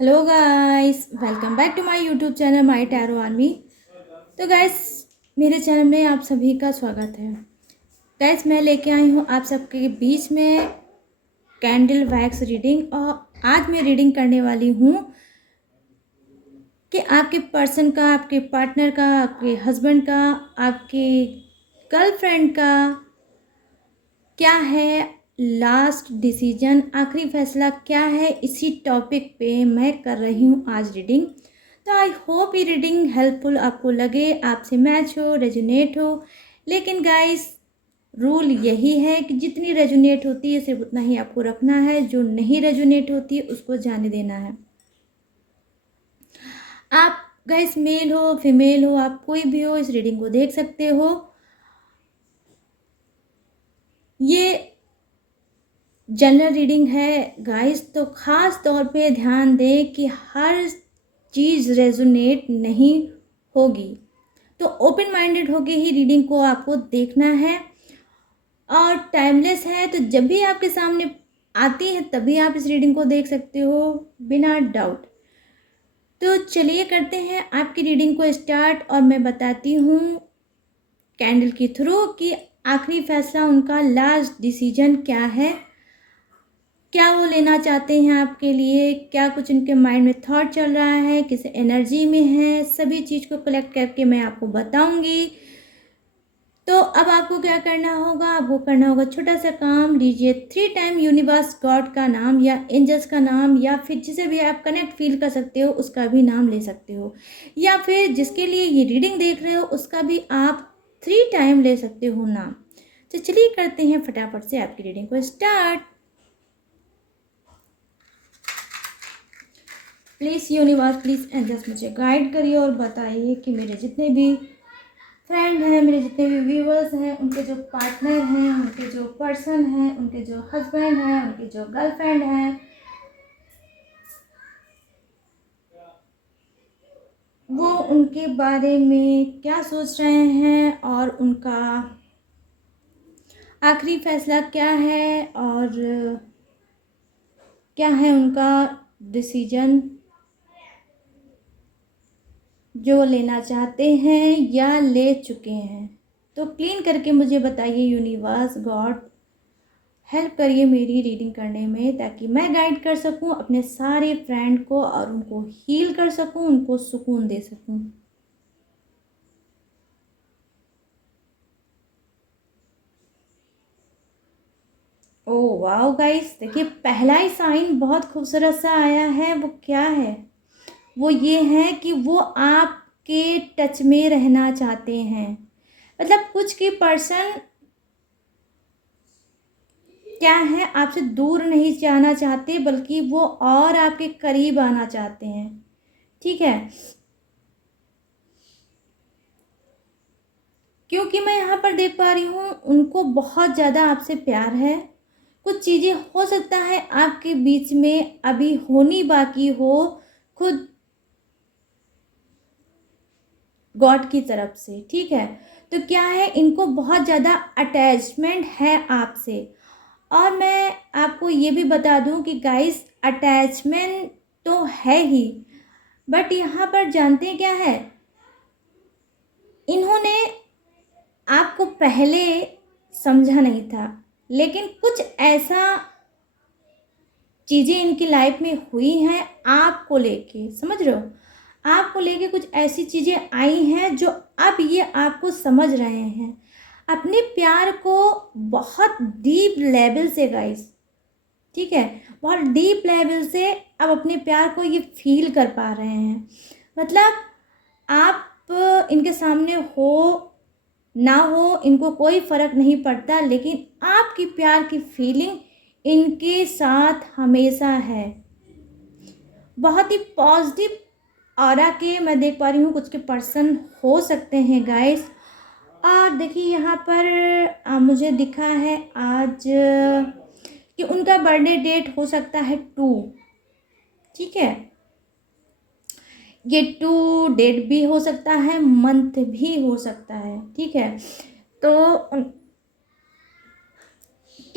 Hello guys, welcome back to my YouTube channel my tarot army. तो guys, मेरे चैनल में आप सभी का स्वागत है। गाइस, मैं लेके आई हूँ आप सबके बीच में कैंडल वैक्स रीडिंग। और आज मैं रीडिंग करने वाली हूँ कि आपके पर्सन का, आपके पार्टनर का, आपके हस्बैंड का, आपके गर्लफ्रेंड का क्या है लास्ट डिसीजन, आखिरी फैसला क्या है। इसी टॉपिक पे मैं कर रही हूँ आज रीडिंग। तो आई होप ये रीडिंग हेल्पफुल आपको लगे, आपसे मैच हो, रेजोनेट हो। लेकिन गाइस, रूल यही है कि जितनी रेजोनेट होती है सिर्फ उतना ही आपको रखना है, जो नहीं रेजोनेट होती है उसको जाने देना है। आप गाइस मेल हो फीमेल हो, आप कोई भी हो, इस रीडिंग को देख सकते हो। ये जनरल रीडिंग है गाइस, तो ख़ास तौर पे ध्यान दें कि हर चीज़ रेजोनेट नहीं होगी। तो ओपन माइंडेड होके ही रीडिंग को आपको देखना है। और टाइमलेस है, तो जब भी आपके सामने आती है तभी आप इस रीडिंग को देख सकते हो बिना डाउट। तो चलिए करते हैं आपकी रीडिंग को स्टार्ट, और मैं बताती हूँ कैंडल के थ्रू कि आखिरी फैसला उनका, लास्ट डिसीजन क्या है, क्या वो लेना चाहते हैं आपके लिए, क्या कुछ उनके माइंड में थॉट चल रहा है, किस एनर्जी में है। सभी चीज़ को कलेक्ट करके मैं आपको बताऊंगी। तो अब आपको क्या करना होगा, आपको करना होगा छोटा सा काम। लीजिए 3 टाइम यूनिवर्स गॉड का नाम या एंजल्स का नाम, या फिर जिसे भी आप कनेक्ट फील कर सकते हो उसका भी नाम ले सकते हो, या फिर जिसके लिए ये रीडिंग देख रहे हो उसका भी आप 3 टाइम ले सकते हो नाम। तो चलिए करते हैं फटाफट से आपकी रीडिंग को start. Please universe, please angels मुझे गाइड करिए और बताइए कि मेरे जितने भी फ्रेंड हैं, मेरे जितने भी व्यूअर्स हैं, उनके जो पार्टनर हैं, उनके जो पर्सन हैं, उनके जो हस्बैंड हैं, उनके जो गर्लफ्रेंड हैं, वो उनके बारे में क्या सोच रहे हैं, और उनका आखिरी फैसला क्या है, और क्या है उनका डिसीजन जो लेना चाहते हैं या ले चुके हैं। तो क्लीन करके मुझे बताइए यूनिवर्स गॉड, हेल्प करिए मेरी रीडिंग करने में, ताकि मैं गाइड कर सकूं अपने सारे फ्रेंड को और उनको हील कर सकूं, उनको सुकून दे सकूं। ओह वाओ गाइस, देखिए पहला ही साइन बहुत खूबसूरत सा आया है। वो क्या है? वो ये है कि वो आपके टच में रहना चाहते हैं। मतलब कुछ की पर्सन क्या है, आपसे दूर नहीं जाना चाहते, बल्कि वो और आपके करीब आना चाहते हैं। ठीक है, क्योंकि मैं यहाँ पर देख पा रही हूँ उनको बहुत ज़्यादा आपसे प्यार है। कुछ चीज़ें हो सकता है आपके बीच में अभी होनी बाकी हो, खुद गॉड की तरफ से। ठीक है, तो क्या है, इनको बहुत ज़्यादा अटैचमेंट है आपसे। और मैं आपको ये भी बता दूं कि गाइस, अटैचमेंट तो है ही, बट यहाँ पर जानते हैं क्या है, इन्होंने आपको पहले समझा नहीं था, लेकिन कुछ ऐसा चीज़ें इनकी लाइफ में हुई हैं आपको लेके, समझ रहे हो, आपको लेके कुछ ऐसी चीज़ें आई हैं जो अब ये आपको समझ रहे हैं। अपने प्यार को बहुत डीप लेवल से गाइस, ठीक है, बहुत डीप लेवल से अब अपने प्यार को ये फील कर पा रहे हैं। मतलब आप इनके सामने हो ना हो, इनको कोई फ़र्क नहीं पड़ता, लेकिन आपकी प्यार की फीलिंग इनके साथ हमेशा है। बहुत ही पॉजिटिव ऑरा के मैं देख पा रही हूँ कुछ के पर्सन हो सकते हैं गाइस। और देखिए यहाँ पर मुझे दिखा है आज कि उनका बर्थडे डेट हो सकता है 2। ठीक है, ये 2 डेट भी हो सकता है, मंथ भी हो सकता है। ठीक है, तो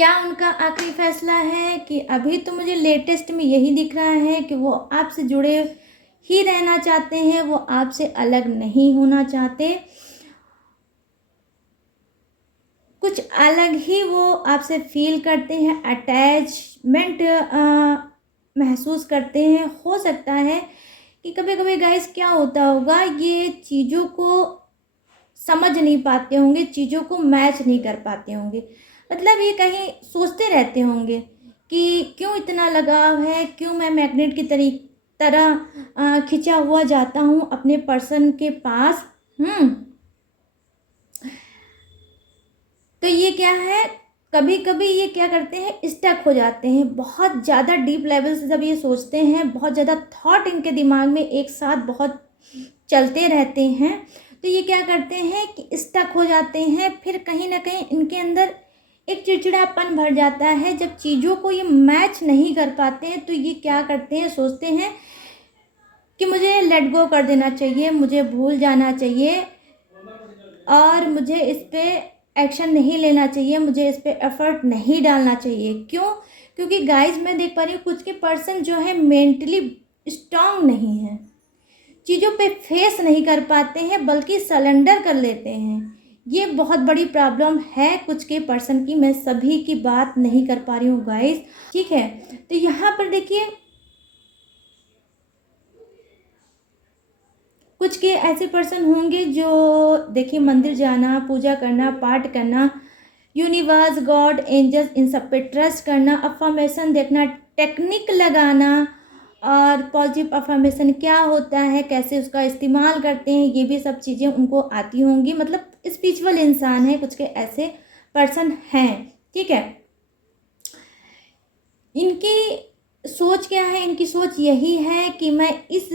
क्या उनका आखिरी फैसला है कि अभी तो मुझे लेटेस्ट में यही दिख रहा है कि वो आपसे जुड़े ही रहना चाहते हैं, वो आपसे अलग नहीं होना चाहते, कुछ अलग ही वो आपसे फील करते हैं, अटैचमेंट महसूस करते हैं। हो सकता है कि कभी कभी गाइस क्या होता होगा, ये चीज़ों को समझ नहीं पाते होंगे, चीज़ों को मैच नहीं कर पाते होंगे, मतलब ये कहीं सोचते रहते होंगे कि क्यों इतना लगाव है, क्यों मैं मैग्नेट की तरह खिंचा हुआ जाता हूँ अपने पर्सन के पास। तो ये क्या है, कभी कभी ये क्या करते हैं, स्टक हो जाते हैं, बहुत ज़्यादा डीप लेवल से जब ये सोचते हैं, बहुत ज़्यादा थॉट इनके दिमाग में एक साथ बहुत चलते रहते हैं, तो ये क्या करते हैं कि स्टक हो जाते हैं। फिर कहीं ना कहीं इनके अंदर एक चिड़चिड़ापन भर जाता है, जब चीज़ों को ये मैच नहीं कर पाते हैं तो ये क्या करते हैं, सोचते हैं कि मुझे लेट गो कर देना चाहिए, मुझे भूल जाना चाहिए और मुझे इस पर एक्शन नहीं लेना चाहिए, मुझे इस पर एफर्ट नहीं डालना चाहिए। क्यों? क्योंकि गाइज मैं देख पा रही हूँ कुछ के पर्सन जो है मेंटली स्ट्रांग नहीं है, चीज़ों पे फेस नहीं कर पाते हैं, बल्कि सरेंडर कर लेते हैं। ये बहुत बड़ी प्रॉब्लम है कुछ के पर्सन की, मैं सभी की बात नहीं कर पा रही हूँ गाइज, ठीक है। तो यहाँ पर देखिए कुछ के ऐसे पर्सन होंगे जो देखिए मंदिर जाना, पूजा करना, पाठ करना, यूनिवर्स, गॉड, एंजल्स, इन सब पे ट्रस्ट करना, अफर्मेशन देखना, टेक्निक लगाना, और पॉजिटिव अफर्मेशन क्या होता है, कैसे उसका इस्तेमाल करते हैं, ये भी सब चीज़ें उनको आती होंगी। मतलब स्पिरिचुअल इंसान है, कुछ के ऐसे पर्सन हैं, ठीक है। इनकी सोच क्या है, इनकी सोच यही है कि मैं इस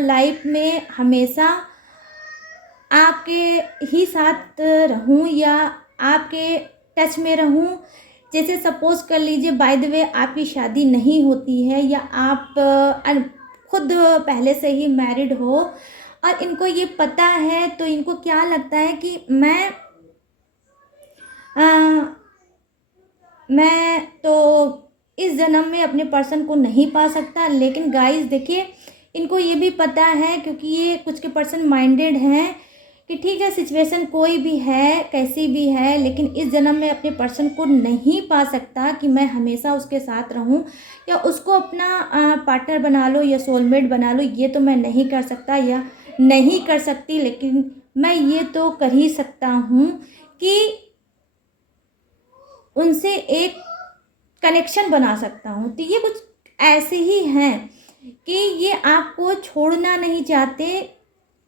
लाइफ में हमेशा आपके ही साथ रहूं या आपके टच में रहूं। जैसे सपोज कर लीजिए, बाय द वे आपकी शादी नहीं होती है या आप खुद पहले से ही मैरिड हो और इनको ये पता है, तो इनको क्या लगता है कि मैं तो इस जन्म में अपने पर्सन को नहीं पा सकता। लेकिन गाइस देखिए, इनको ये भी पता है, क्योंकि ये कुछ के पर्सन माइंडेड हैं कि ठीक है सिचुएशन कोई भी है, कैसी भी है, लेकिन इस जन्म में अपने पर्सन को नहीं पा सकता कि मैं हमेशा उसके साथ रहूं या उसको अपना पार्टनर बना लो या सोलमेट बना लो, ये तो मैं नहीं कर सकता या नहीं कर सकती। लेकिन मैं ये तो कर ही सकता हूँ कि उनसे एक कनेक्शन बना सकता हूँ। तो ये कुछ ऐसे ही हैं कि ये आपको छोड़ना नहीं चाहते।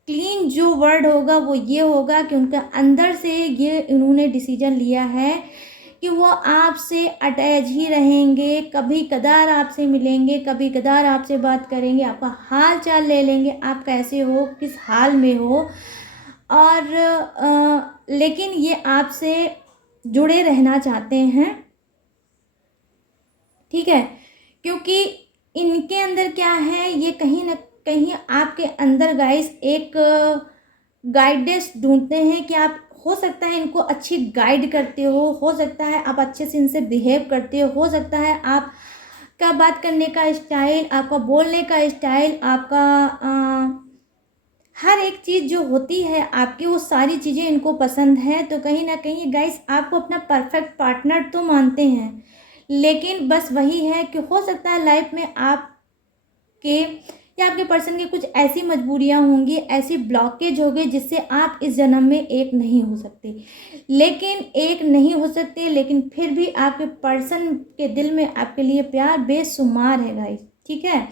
क्लीन जो वर्ड होगा वो ये होगा कि उनका अंदर से ये इन्होंने डिसीजन लिया है कि वो आपसे अटैच ही रहेंगे, कभी कदार आपसे मिलेंगे, कभी कदार आपसे बात करेंगे, आपका हाल चाल ले लेंगे, आप कैसे हो, किस हाल में हो। और लेकिन ये आपसे जुड़े रहना चाहते हैं, ठीक है। क्योंकि इनके अंदर क्या है, ये कहीं ना कहीं आपके अंदर गाइस एक गाइडेंस ढूंढते हैं कि आप, हो सकता है इनको अच्छी गाइड करते हो सकता है आप अच्छे से इनसे बिहेव करते हो सकता है आपका बात करने का स्टाइल, आपका बोलने का स्टाइल, आपका हर एक चीज़ जो होती है आपकी, वो सारी चीज़ें इनको पसंद है। तो कहीं ना कहीं गाइस आपको अपना परफेक्ट पार्टनर तो मानते हैं, लेकिन बस वही है कि हो सकता है लाइफ में आपके या आपके पर्सन की कुछ ऐसी मजबूरियां होंगी, ऐसी ब्लॉकेज होगी जिससे आप इस जन्म में एक नहीं हो सकते। लेकिन एक नहीं हो सकते, लेकिन फिर भी आपके पर्सन के दिल में आपके लिए प्यार बेशुमार है गाइस, ठीक है।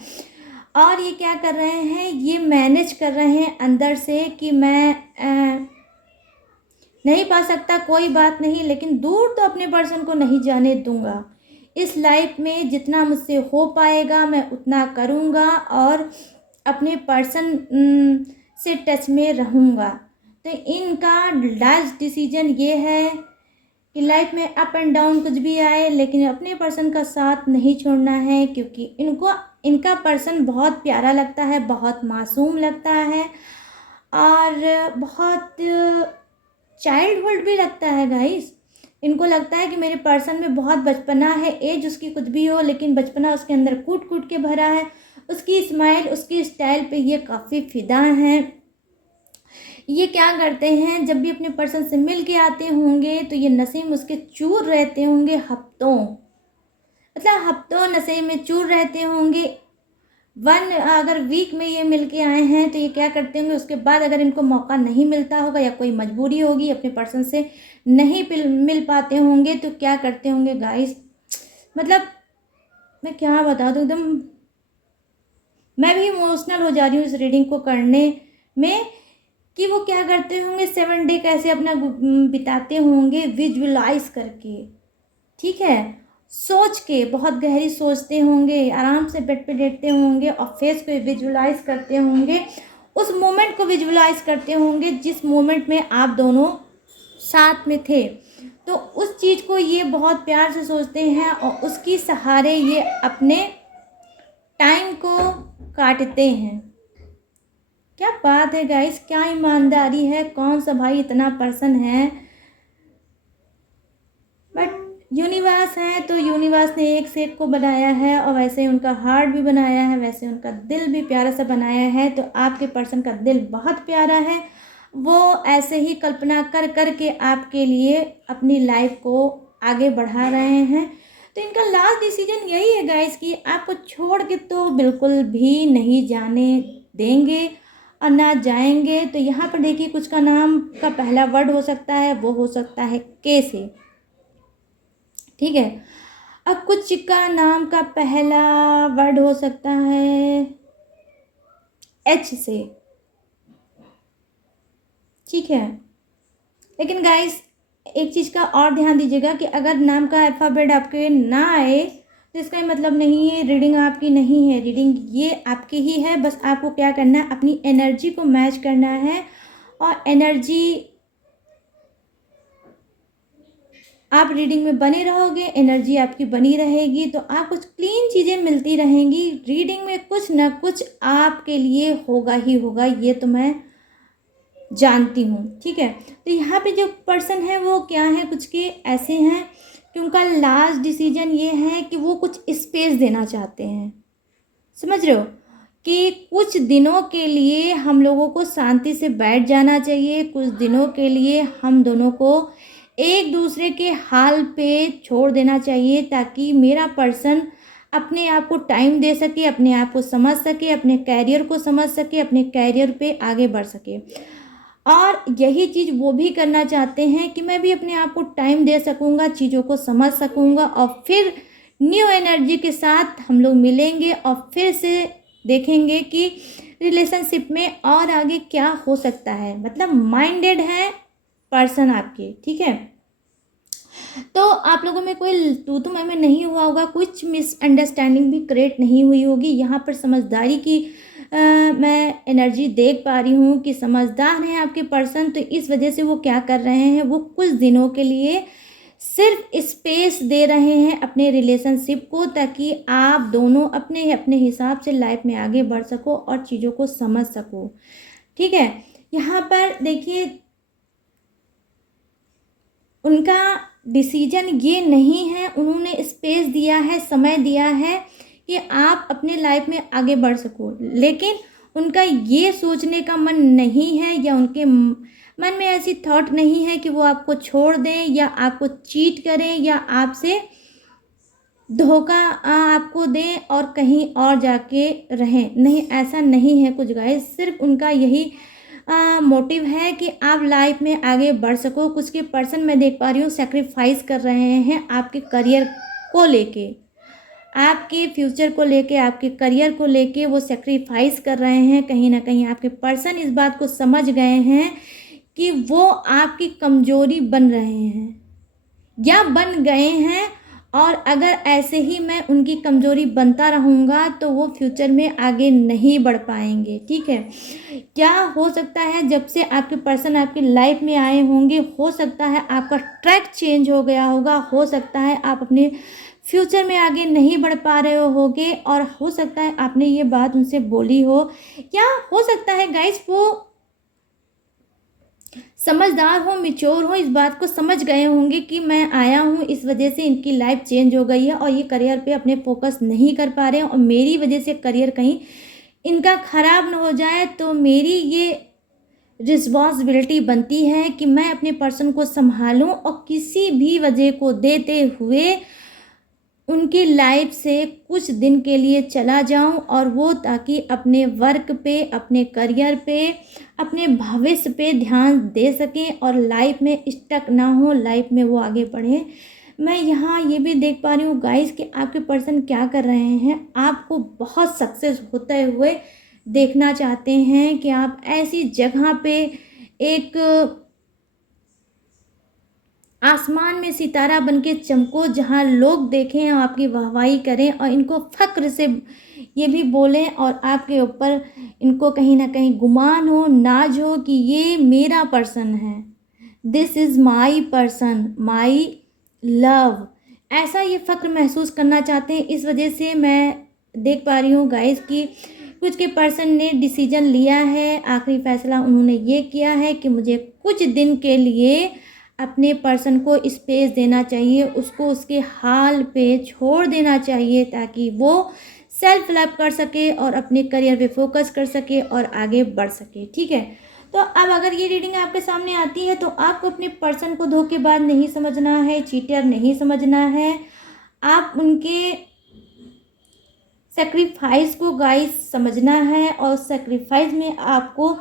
और ये क्या कर रहे हैं, ये मैनेज कर रहे हैं अंदर से कि मैं नहीं पा सकता, कोई बात नहीं, लेकिन दूर तो अपने पर्सन को नहीं जाने दूंगा। इस लाइफ में जितना मुझसे हो पाएगा मैं उतना करूँगा और अपने पर्सन से टच में रहूँगा। तो इनका लास्ट डिसीजन ये है कि लाइफ में अप एंड डाउन कुछ भी आए, लेकिन अपने पर्सन का साथ नहीं छोड़ना है, क्योंकि इनको इनका पर्सन बहुत प्यारा लगता है, बहुत मासूम लगता है और बहुत चाइल्डहुड भी लगता है गाइस। इनको लगता है कि मेरे पर्सन में बहुत बचपना है, एज उसकी कुछ भी हो लेकिन बचपना उसके अंदर कूट कूट के भरा है। उसकी स्माइल, उसकी स्टाइल पे ये काफ़ी फिदा हैं। ये क्या करते हैं, जब भी अपने पर्सन से मिल के आते होंगे तो ये नशे में उसके चूर रहते होंगे हफ्तों, मतलब हफ्तों नशे में चूर रहते होंगे। अगर वीक में ये मिल के आए हैं तो ये क्या करते होंगे, उसके बाद अगर इनको मौका नहीं मिलता होगा या कोई मजबूरी होगी, अपने पर्सन से नहीं मिल पाते होंगे तो क्या करते होंगे गाइस, मतलब मैं क्या बता दूँ, एकदम मैं भी इमोशनल हो जा रही हूँ इस रीडिंग को करने में, कि वो क्या करते होंगे 7 डे कैसे अपना बिताते होंगे विजुअलाइज करके, ठीक है, सोच के, बहुत गहरी सोचते होंगे, आराम से बेड पे लेटते होंगे और फेस को विजुअलाइज करते होंगे, उस मोमेंट को विजुअलाइज करते होंगे जिस मोमेंट में आप दोनों साथ में थे। तो उस चीज़ को ये बहुत प्यार से सोचते हैं और उसकी सहारे ये अपने टाइम को काटते हैं। क्या बात है गाइस, क्या ईमानदारी है, कौन सा भाई इतना पर्सन है। बट यूनिवर्स है तो यूनिवर्स ने एक से एक को बनाया है और वैसे ही उनका हार्ट भी बनाया है, वैसे उनका दिल भी प्यारा सा बनाया है। तो आपके पर्सन का दिल बहुत प्यारा है, वो ऐसे ही कल्पना कर कर के आपके लिए अपनी लाइफ को आगे बढ़ा रहे हैं। तो इनका लास्ट डिसीजन यही है गाइस कि आपको छोड़ के तो बिल्कुल भी नहीं जाने देंगे और ना जाएंगे। तो यहाँ पर देखिए, कुछ का नाम का पहला वर्ड हो सकता है, वो हो सकता है के से, ठीक है। अब कुछ का नाम का पहला वर्ड हो सकता है एच से, ठीक है। लेकिन गाइस एक चीज़ का और ध्यान दीजिएगा कि अगर नाम का अल्फ़ाबेट आपके ना आए तो इसका मतलब नहीं है रीडिंग आपकी नहीं है, रीडिंग ये आपकी ही है। बस आपको क्या करना है, अपनी एनर्जी को मैच करना है और एनर्जी आप रीडिंग में बने रहोगे, एनर्जी आपकी बनी रहेगी तो आपको क्लीन चीज़ें मिलती रहेंगी। रीडिंग में कुछ ना कुछ आपके लिए होगा ही होगा, ये तो मैं जानती हूँ, ठीक है। तो यहाँ पे जो पर्सन है वो क्या है, कुछ के ऐसे हैं कि उनका लास्ट डिसीजन ये है कि वो कुछ स्पेस देना चाहते हैं, समझ रहे हो, कि कुछ दिनों के लिए हम लोगों को शांति से बैठ जाना चाहिए, कुछ दिनों के लिए हम दोनों को एक दूसरे के हाल पे छोड़ देना चाहिए, ताकि मेरा पर्सन अपने आप को टाइम दे सके, अपने आप को समझ सके, अपने कैरियर को समझ सके, अपने कैरियर पे आगे बढ़ सके। और यही चीज़ वो भी करना चाहते हैं कि मैं भी अपने आप को टाइम दे सकूँगा, चीज़ों को समझ सकूँगा और फिर न्यू एनर्जी के साथ हम लोग मिलेंगे और फिर से देखेंगे कि रिलेशनशिप में और आगे क्या हो सकता है। मतलब माइंडेड है पर्सन आपके, ठीक है। तो आप लोगों में कोई तू मैं में नहीं हुआ होगा, कुछ मिसअंडरस्टैंडिंग भी क्रिएट नहीं हुई होगी। यहाँ पर समझदारी की मैं एनर्जी देख पा रही हूँ कि समझदार हैं आपके पर्सन। तो इस वजह से वो क्या कर रहे हैं, वो कुछ दिनों के लिए सिर्फ स्पेस दे रहे हैं अपने रिलेशनशिप को, ताकि आप दोनों अपने अपने हिसाब से लाइफ में आगे बढ़ सको और चीज़ों को समझ सको, ठीक है। यहाँ पर देखिए उनका डिसीजन ये नहीं है, उन्होंने स्पेस दिया है, समय दिया है कि आप अपने लाइफ में आगे बढ़ सको, लेकिन उनका ये सोचने का मन नहीं है या उनके मन में ऐसी थॉट नहीं है कि वो आपको छोड़ दें या आपको चीट करें या आपसे धोखा आपको दें और कहीं और जाके रहें। नहीं, ऐसा नहीं है कुछ गाइस, सिर्फ उनका यही मोटिव है कि आप लाइफ में आगे बढ़ सको। कुछ के पर्सन मैं देख पा रही हूँ सेक्रीफाइस कर रहे हैं आपके करियर को लेके, आपके फ्यूचर को लेके, आपके करियर को लेके वो सेक्रीफाइस कर रहे हैं। कहीं ना कहीं आपके पर्सन इस बात को समझ गए हैं कि वो आपकी कमजोरी बन रहे हैं या बन गए हैं, और अगर ऐसे ही मैं उनकी कमजोरी बनता रहूँगा तो वो फ्यूचर में आगे नहीं बढ़ पाएंगे, ठीक है। क्या हो सकता है, जब से आपके पर्सन आपकी लाइफ में आए होंगे, हो सकता है आपका ट्रैक चेंज हो गया होगा, हो सकता है आप अपने फ्यूचर में आगे नहीं बढ़ पा रहे होगे, और हो सकता है आपने ये बात उनसे बोली हो, या हो सकता है गाइस वो समझदार हो, मैच्योर हो, इस बात को समझ गए होंगे कि मैं आया हूँ, इस वजह से इनकी लाइफ चेंज हो गई है और ये करियर पे अपने फोकस नहीं कर पा रहे हैं और मेरी वजह से करियर कहीं इनका ख़राब ना हो जाए। तो मेरी ये रिस्पॉन्सिबिलिटी बनती है कि मैं अपने पर्सन को संभालूं और किसी भी वजह को देते हुए उनकी लाइफ से कुछ दिन के लिए चला जाऊं और वो ताकि अपने वर्क पे, अपने करियर पे, अपने भविष्य पे ध्यान दे सकें और लाइफ में स्टक ना हो, लाइफ में वो आगे बढ़ें। मैं यहाँ ये भी देख पा रही हूँ गाइस कि आपके पर्सन क्या कर रहे हैं, आपको बहुत सक्सेस होते हुए देखना चाहते हैं कि आप ऐसी जगह पे एक आसमान में सितारा बनके चमको जहाँ लोग देखें और आपकी वाहवाही करें और इनको फ़ख्र से ये भी बोलें और आपके ऊपर इनको कहीं ना कहीं गुमान हो, नाज हो कि ये मेरा पर्सन है, this is my person, my love. ऐसा ये फ़ख्र महसूस करना चाहते हैं। इस वजह से मैं देख पा रही हूँ गाइस कि कुछ के पर्सन ने डिसीजन लिया है, आखिरी फ़ैसला उन्होंने ये किया है कि मुझे कुछ दिन के लिए अपने पर्सन को स्पेस देना चाहिए, उसको उसके हाल पे छोड़ देना चाहिए ताकि वो सेल्फ लव कर सके और अपने करियर पे फोकस कर सके और आगे बढ़ सके। ठीक है, तो अब अगर ये रीडिंग आपके सामने आती है तो आपको अपने पर्सन को धोखेबाज नहीं समझना है, चीटर नहीं समझना है, आप उनके सेक्रीफाइस को गाइस समझना है और सेक्रीफाइस में आपको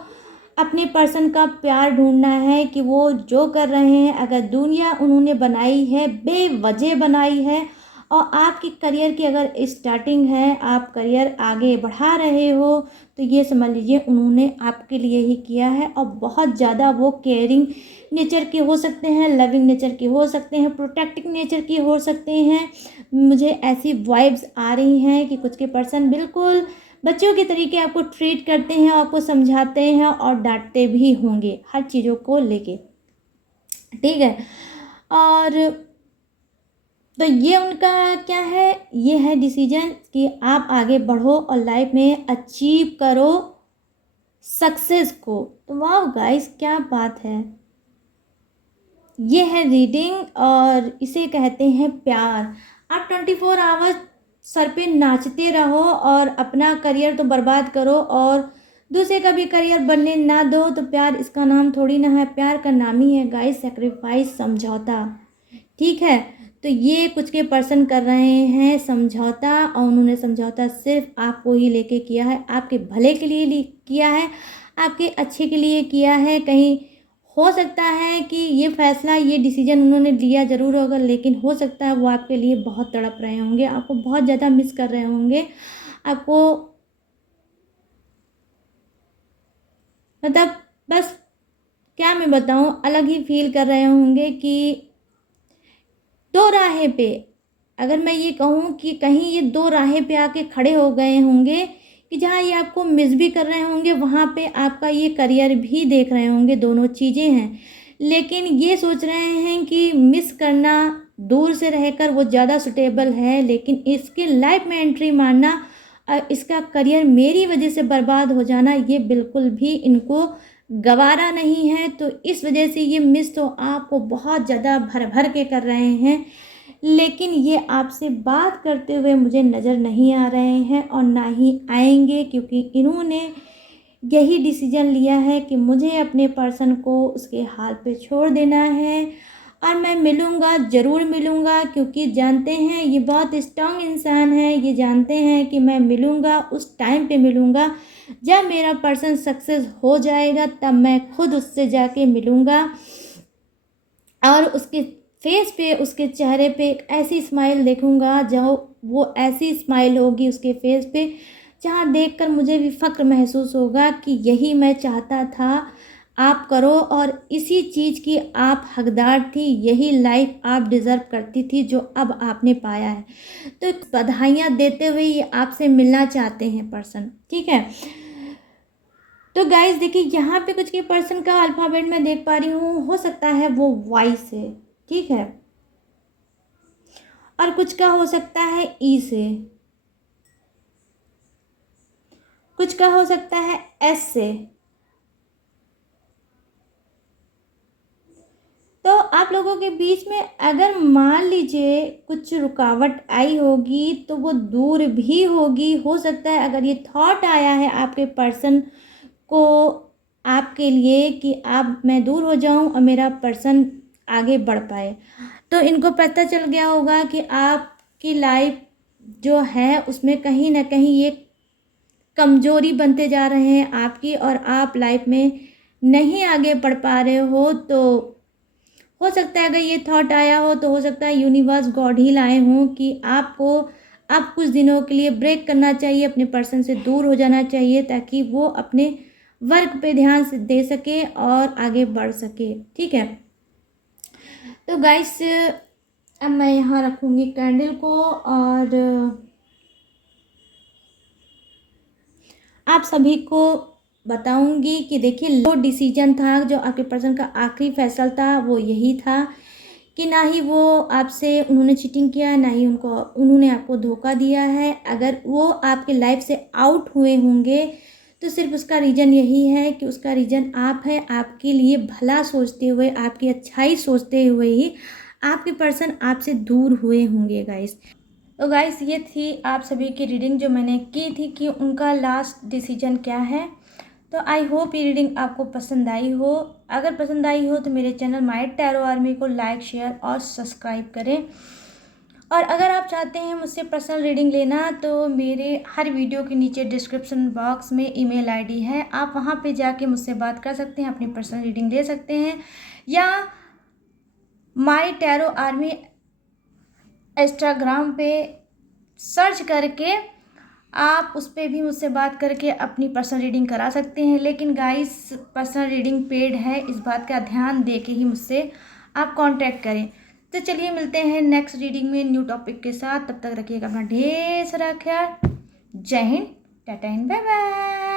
अपने पर्सन का प्यार ढूंढना है कि वो जो कर रहे हैं, अगर दुनिया उन्होंने बनाई है बेवजह बनाई है और आपकी करियर की अगर स्टार्टिंग है, आप करियर आगे बढ़ा रहे हो तो ये समझ लीजिए उन्होंने आपके लिए ही किया है और बहुत ज़्यादा वो केयरिंग नेचर के हो सकते हैं, लविंग नेचर के हो सकते हैं, प्रोटेक्टिंग नेचर के हो सकते हैं। मुझे ऐसी वाइब्स आ रही हैं कि कुछ के पर्सन बिल्कुल बच्चों के तरीके आपको ट्रीट करते हैं, आपको समझाते हैं और डांटते भी होंगे हर चीज़ों को लेके। ठीक है, और तो ये उनका क्या है, ये है डिसीजन कि आप आगे बढ़ो और लाइफ में अचीव करो सक्सेस को। तो वाह गाइस, क्या बात है। ये है रीडिंग और इसे कहते हैं प्यार। आप 24 आवर्स सर पे नाचते रहो और अपना करियर तो बर्बाद करो और दूसरे का भी करियर बनने ना दो, तो प्यार इसका नाम थोड़ी ना है। प्यार का नाम ही है गाइस सेक्रीफाइस, समझौता। ठीक है, तो ये कुछ के पर्सन कर रहे हैं समझौता और उन्होंने समझौता सिर्फ आपको ही लेके किया है, आपके भले के लिए किया है, आपके अच्छे के लिए किया है। कहीं हो सकता है कि ये फैसला, ये डिसीजन उन्होंने लिया ज़रूर होगा, लेकिन हो सकता है वो आपके लिए बहुत तड़प रहे होंगे, आपको बहुत ज़्यादा मिस कर रहे होंगे, आपको मतलब बस क्या मैं बताऊं, अलग ही फील कर रहे होंगे कि दो राहें पे, अगर मैं ये कहूँ कि कहीं ये दो राहें पे आके खड़े हो गए होंगे कि जहाँ ये आपको मिस भी कर रहे होंगे, वहाँ पे आपका ये करियर भी देख रहे होंगे, दोनों चीज़ें हैं। लेकिन ये सोच रहे हैं कि मिस करना दूर से रहकर वो ज़्यादा सुटेबल है, लेकिन इसके लाइफ में एंट्री मारना, इसका करियर मेरी वजह से बर्बाद हो जाना, ये बिल्कुल भी इनको गवारा नहीं है। तो इस वजह से ये मिस तो आपको बहुत ज़्यादा भर भर के कर रहे हैं, लेकिन ये आपसे बात करते हुए मुझे नज़र नहीं आ रहे हैं और ना ही आएंगे, क्योंकि इन्होंने यही डिसीजन लिया है कि मुझे अपने पर्सन को उसके हाल पे छोड़ देना है और मैं मिलूँगा, ज़रूर मिलूँगा, क्योंकि जानते हैं ये बहुत स्ट्रांग इंसान है। ये जानते हैं कि मैं मिलूँगा, उस टाइम पे मिलूँगा जब मेरा पर्सन सक्सेस हो जाएगा, तब मैं खुद उससे जाके मिलूँगा और उसके फेस पे, उसके चेहरे पे एक ऐसी स्माइल देखूंगा, जो वो ऐसी स्माइल होगी उसके फेस पे जहाँ देखकर मुझे भी फ़ख्र महसूस होगा कि यही मैं चाहता था, आप करो और इसी चीज़ की आप हकदार थी, यही लाइफ आप डिज़र्व करती थी जो अब आपने पाया है। तो बधाइयाँ देते हुए ये आपसे मिलना चाहते हैं पर्सन। ठीक है, तो गाइस देखिए यहाँ पे कुछ के पर्सन का अल्फ़ाबेट मैं देख पा रही हूँ, हो सकता है वो वाई से, ठीक है, और कुछ का हो सकता है ई से, कुछ का हो सकता है एस से, तो आप लोगों के बीच में अगर मान लीजिए कुछ रुकावट आई होगी तो वो दूर भी होगी। हो सकता है अगर ये थॉट आया है आपके पर्सन को आपके लिए कि आप मैं दूर हो जाऊं और मेरा पर्सन आगे बढ़ पाए, तो इनको पता चल गया होगा कि आपकी लाइफ जो है उसमें कहीं ना कहीं ये कमज़ोरी बनते जा रहे हैं आपकी, और आप लाइफ में नहीं आगे बढ़ पा रहे हो। तो हो सकता है अगर ये थॉट आया हो तो हो सकता है यूनिवर्स गॉड ही लाए हों कि आपको अब कुछ दिनों के लिए ब्रेक करना चाहिए, अपने पर्सन से दूर हो जाना चाहिए ताकि वो अपने वर्क पे ध्यान से दे सके और आगे बढ़ सके। ठीक है, तो गाइस अब मैं यहाँ रखूँगी कैंडल को और आप सभी को बताऊंगी कि देखिए जो डिसीजन था, जो आपके पर्सन का आखिरी फैसला था वो यही था कि ना ही वो आपसे उन्होंने चीटिंग किया, ना ही उन्होंने आपको धोखा दिया है। अगर वो आपके लाइफ से आउट हुए होंगे तो सिर्फ उसका रीज़न यही है कि उसका रीज़न आप है। आपके लिए भला सोचते हुए, आपकी अच्छाई सोचते हुए ही आपके पर्सन आपसे दूर हुए होंगे गाइस। तो गाइस ये थी आप सभी की रीडिंग जो मैंने की थी कि उनका लास्ट डिसीजन क्या है। तो आई होप ये रीडिंग आपको पसंद आई हो। अगर पसंद आई हो तो मेरे चैनल माय टैरो आर्मी को लाइक, शेयर और सब्सक्राइब करें। और अगर आप चाहते हैं मुझसे पर्सनल रीडिंग लेना तो मेरे हर वीडियो के नीचे डिस्क्रिप्शन बॉक्स में ईमेल आईडी है, आप वहां पे जाके मुझसे बात कर सकते हैं, अपनी पर्सनल रीडिंग ले सकते हैं। या माय टैरो आर्मी इंस्टाग्राम पे सर्च करके आप उस पर भी मुझसे बात करके अपनी पर्सनल रीडिंग करा सकते हैं। लेकिन गाइस पर्सनल रीडिंग पेड है, इस बात का ध्यान दे के ही मुझसे आप कांटेक्ट करें। तो चलिए मिलते हैं नेक्स्ट रीडिंग में न्यू टॉपिक के साथ। तब तक रखिएगा अपना ढेर सारा ख्याल। जय Hind, tata and bye bye.